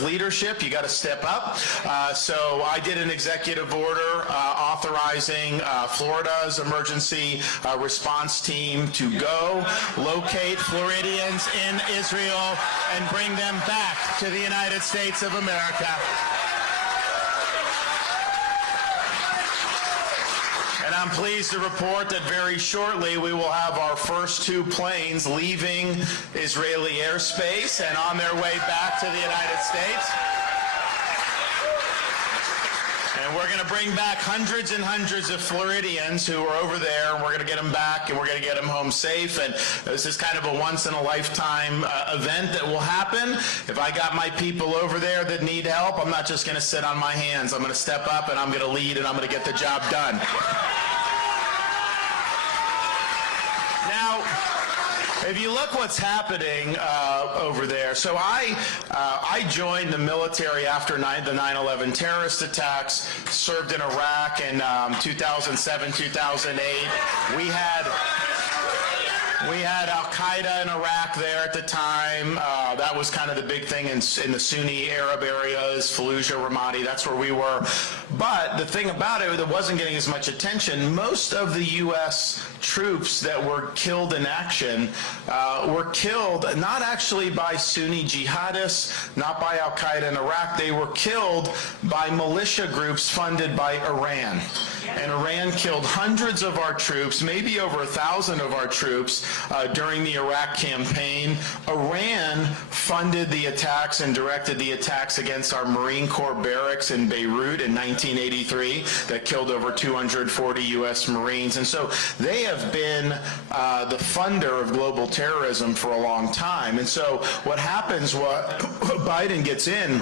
leadership, you got to step up. So I did an executive order authorizing Florida's emergency response team to go locate Floridians in Israel and bring them back to the United States of America. And I'm pleased to report that very shortly we will have our first 2 planes leaving Israeli airspace and on their way back to the United States. And we're going to bring back hundreds and hundreds of Floridians who are over there, and we're going to get them back, and we're going to get them home safe. And this is kind of a once-in-a-lifetime event that will happen. If I got my people over there that need help, I'm not just going to sit on my hands. I'm going to step up, and I'm going to lead, and I'm going to get the job done. Now, if you look what's happening over there, so I joined the military after the 9/11 terrorist attacks, served in Iraq in 2007, 2008. We had Al-Qaeda in Iraq there at the time. That was kind of the big thing in the Sunni Arab areas, Fallujah, Ramadi, that's where we were. But the thing about it that wasn't getting as much attention, most of the U.S. troops that were killed in action were killed not actually by Sunni jihadists, not by Al-Qaeda in Iraq. They were killed by militia groups funded by Iran. And Iran killed hundreds of our troops, maybe over 1,000 of our troops during the Iraq campaign. Iran funded the attacks and directed the attacks against our Marine Corps barracks in Beirut in 1983 that killed over 240 U.S. Marines. And so they have been the funder of global terrorism for a long time. And so what happens, what Biden gets in,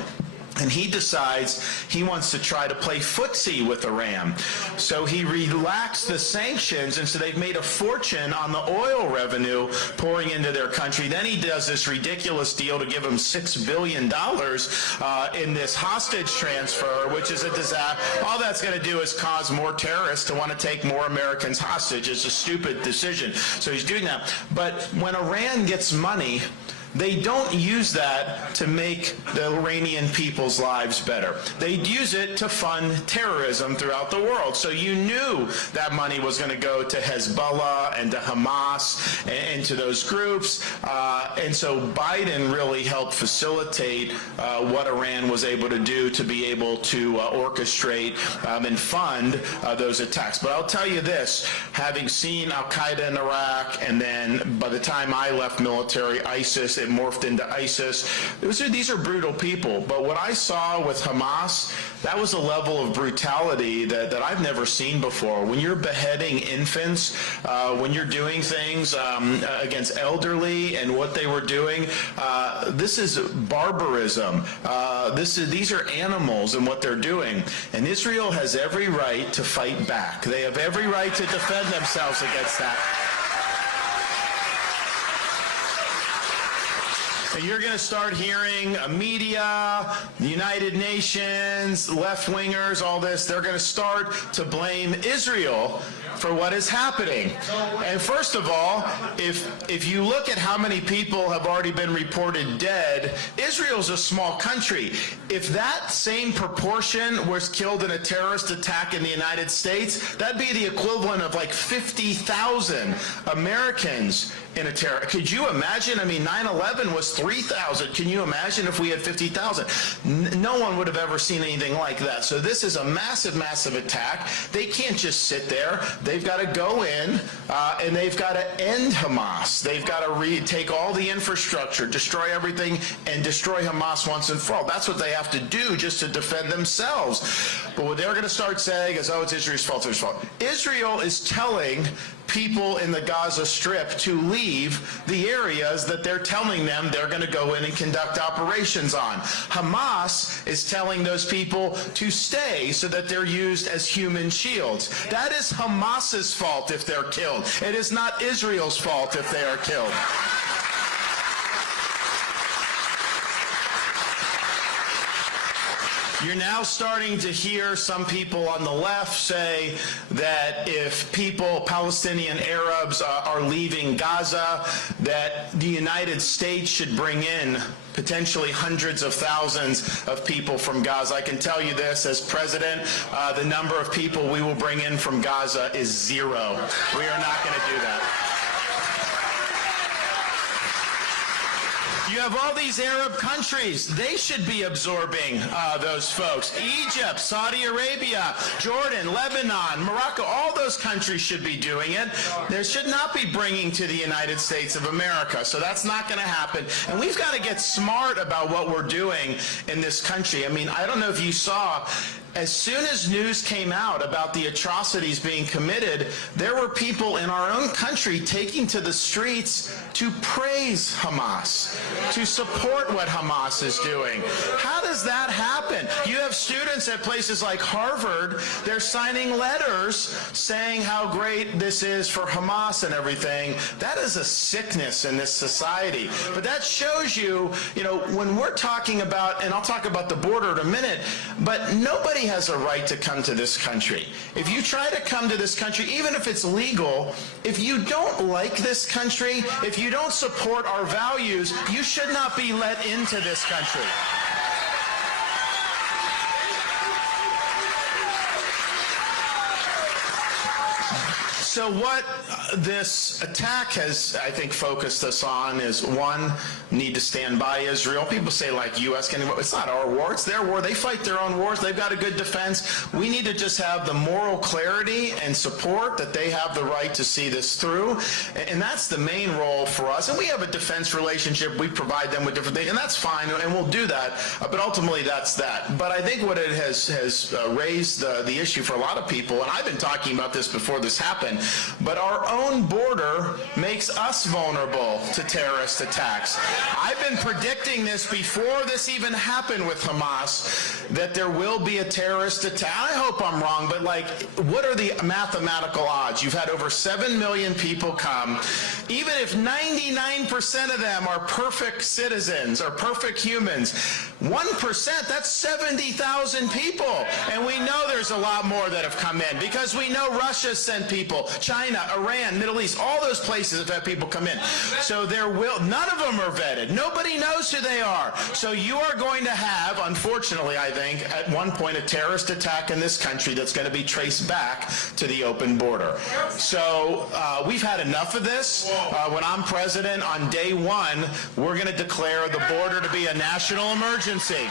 and he decides he wants to try to play footsie with Iran. So he relaxed the sanctions, and so they've made a fortune on the oil revenue pouring into their country. Then he does this ridiculous deal to give them $6 billion in this hostage transfer, which is a disaster. All that's going to do is cause more terrorists to want to take more Americans hostage. It's a stupid decision. So he's doing that. But when Iran gets money, they don't use that to make the Iranian people's lives better. They use it to fund terrorism throughout the world. So you knew that money was going to go to Hezbollah and to Hamas and to those groups. And so Biden really helped facilitate what Iran was able to do to be able to orchestrate and fund those attacks. But I'll tell you this, having seen Al-Qaeda in Iraq, and then by the time I left military, ISIS, it morphed into ISIS. These are brutal people, but what I saw with Hamas, that was a level of brutality that I've never seen before. When you're beheading infants, when you're doing things against elderly and what they were doing, this is barbarism. These are animals and what they're doing. And Israel has every right to fight back. They have every right to defend themselves against that. You're going to start hearing media, the United Nations, left-wingers, all this. They're going to start to blame Israel for what is happening. And first of all, if you look at how many people have already been reported dead, Israel's a small country. If that same proportion was killed in a terrorist attack in the United States, that'd be the equivalent of like 50,000 Americans in a terror. Could you imagine? I mean, 9/11 was 3,000. Can you imagine if we had 50,000? No one would have ever seen anything like that. So this is a massive, massive attack. They can't just sit there. They've got to go in and they've got to end Hamas. They've got to take all the infrastructure, destroy everything, and destroy Hamas once and for all. That's what they have to do just to defend themselves. But what they're going to start saying is, oh, it's Israel's fault, it's Israel's fault. Israel is telling people in the Gaza Strip to leave the areas that they're telling them they're going to go in and conduct operations on. Hamas is telling those people to stay so that they're used as human shields. That is Hamas's fault if they're killed. It is not Israel's fault if they are killed. You're now starting to hear some people on the left say that if people, Palestinian Arabs, are leaving Gaza, that the United States should bring in potentially hundreds of thousands of people from Gaza. I can tell you this, as president, the number of people we will bring in from Gaza is 0. We are not going to do that. You have all these Arab countries. They should be absorbing those folks. Egypt, Saudi Arabia, Jordan, Lebanon, Morocco, all those countries should be doing it. They should not be bringing to the United States of America. So that's not going to happen. And we've got to get smart about what we're doing in this country. I mean, I don't know if you saw, as soon as news came out about the atrocities being committed, there were people in our own country taking to the streets to praise Hamas, to support what Hamas is doing. How does that happen? You have students at places like Harvard, they're signing letters saying how great this is for Hamas and everything. That is a sickness in this society. But that shows you, when we're talking about, and I'll talk about the border in a minute, but nobody has a right to come to this country. If you try to come to this country, even if it's legal, if you don't like this country, if you don't support our values, you should not be let into this country. So what this attack has, I think, focused us on is, one, need to stand by Israel. People say, like, U.S. can, it's not our war, it's their war. They fight their own wars. They've got a good defense. We need to just have the moral clarity and support that they have the right to see this through. And that's the main role for us. And we have a defense relationship. We provide them with different things, and that's fine, and we'll do that. But ultimately, that's that. But I think what it has raised the issue for a lot of people, and I've been talking about this before this happened, but our own border makes us vulnerable to terrorist attacks. I've been predicting this before this even happened with Hamas, that there will be a terrorist attack. I hope I'm wrong, but what are the mathematical odds? You've had over 7 million people come. Even if 99% of them are perfect citizens or perfect humans, 1%, that's 70,000 people. And we know there's a lot more that have come in because we know Russia sent people, China, Iran, Middle East, all those places have had people come in. So none of them are vetted. Nobody knows who they are. So you are going to have, unfortunately, I think, at one point, a terrorist attack in this country that's going to be traced back to the open border. So we've had enough of this. When I'm president, on day one, we're going to declare the border to be a national emergency.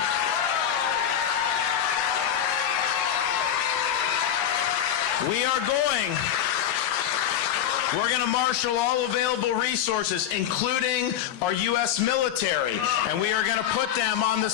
We're going to marshal all available resources, including our U.S. military, and we are going to put them on the